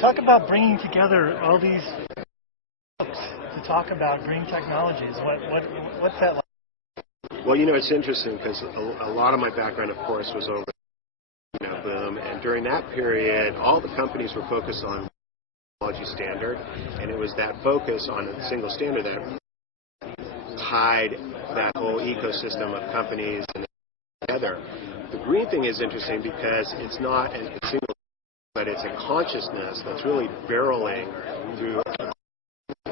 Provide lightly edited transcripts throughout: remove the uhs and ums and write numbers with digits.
Talk about bringing together all these folks to talk about green technologies. What's that like? Well, it's interesting because a lot of my background, of course, was over boom, and during that period, all the companies were focused on technology standard, and it was that focus on a single standard that tied that whole ecosystem of companies and together. The green thing is interesting because it's not a single, but it's a consciousness that's really barreling through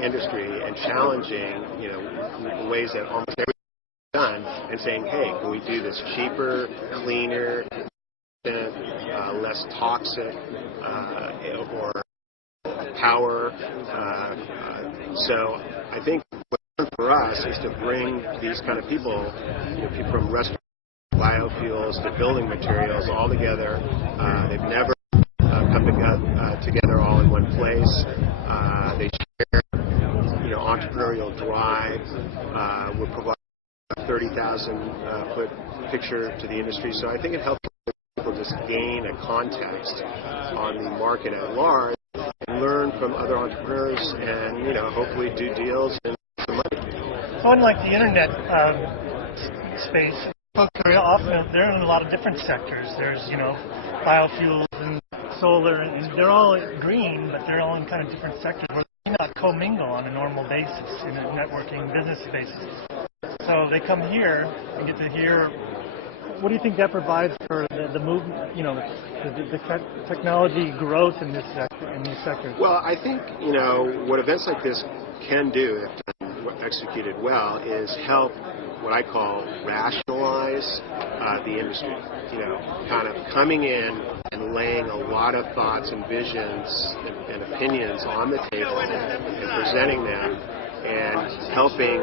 industry and challenging, ways that almost everything is done, and saying, hey, can we do this cheaper, cleaner, less toxic, or power? So I think what's for us is to bring these kind of people, people from restaurants, biofuels to building materials all together. They've never come together all in one place. They share, entrepreneurial drive. We're providing a 30,000 foot picture to the industry. So I think it helps people just gain a context on the market at large and learn from other entrepreneurs and, hopefully do deals and make some money. So unlike the internet space, folks are often, they're in a lot of different sectors. There's, biofuels and solar, and they're all green, but they're all in kind of different sectors where they not commingle on a normal basis, in a networking business basis. So they come here and get to hear. What do you think that provides for the movement, the technology growth in this sector, in these sectors? Well, I think, what events like this can do, if executed well, is help what I call rationalize the industry. Kind of coming in and laying a lot of thoughts and visions and opinions on the table and presenting them and helping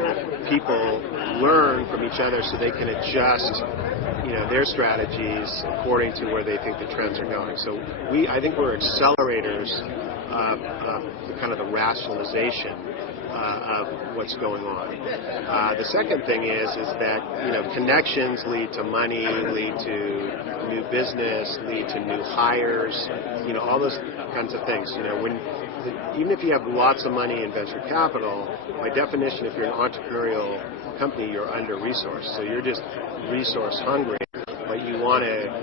people learn from each other so they can adjust their strategies according to where they think the trends are going. So I think we're accelerators of the rationalization of what's going on. The second thing is that connections lead to money, lead to new business, lead to new hires, all those kinds of things. Even if you have lots of money in venture capital, by definition, if you're an entrepreneurial company, you're under-resourced. So you're just resource hungry, but you want to,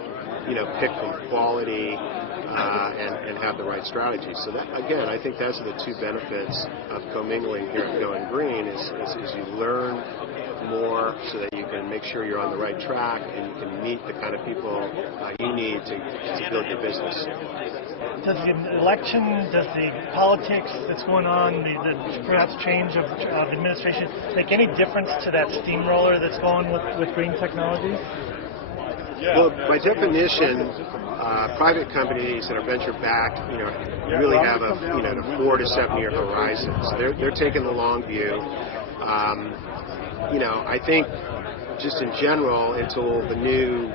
pick from quality and have the right strategy. So that, again, I think those are the two benefits of commingling here at Going Green is you learn more so that you can make sure you're on the right track and you can meet the kind of people you need to build your business. Does the election, does the politics that's going on, the perhaps change of administration, make any difference to that steamroller that's going with green technologies? Well, by definition, private companies that are venture-backed, really have a 4 to 7 year horizon. So they're taking the long view. I think just in general, until the new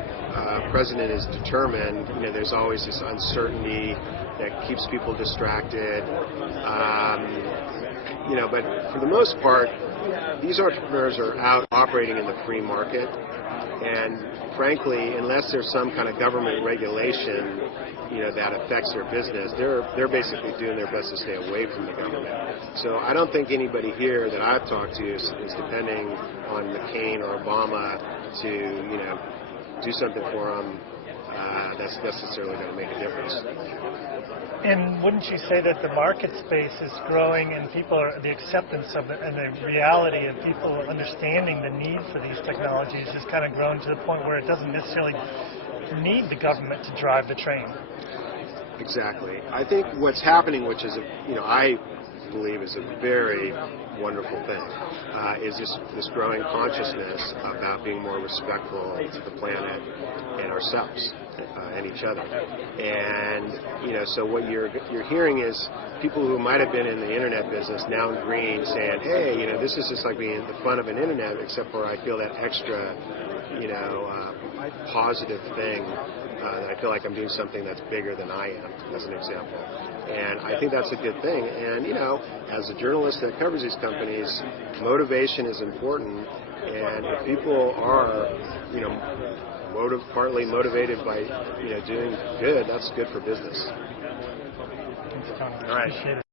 president is determined, there's always this uncertainty that keeps people distracted. But for the most part, these entrepreneurs are out operating in the free market. And frankly, unless there's some kind of government regulation, that affects their business, they're basically doing their best to stay away from the government. So I don't think anybody here that I've talked to is depending on McCain or Obama to do something for them that's necessarily going to make a difference. And wouldn't you say that the market space is growing and the acceptance of it and the reality of people understanding the need for these technologies has kind of grown to the point where it doesn't necessarily need the government to drive the train? Exactly. I think what's happening, which is, I believe is a very wonderful thing, is this growing consciousness about being more respectful to the planet and ourselves and each other. And so what you're hearing is people who might have been in the internet business now in green saying, hey, this is just like being the fun of an internet, except for I feel that extra positive thing that I feel like I'm doing something that's bigger than I am, as an example. And I think that's a good thing. And, as a journalist that covers these companies, motivation is important. And if people are, partly motivated by, doing good, that's good for business. Tony. All right. Appreciate it.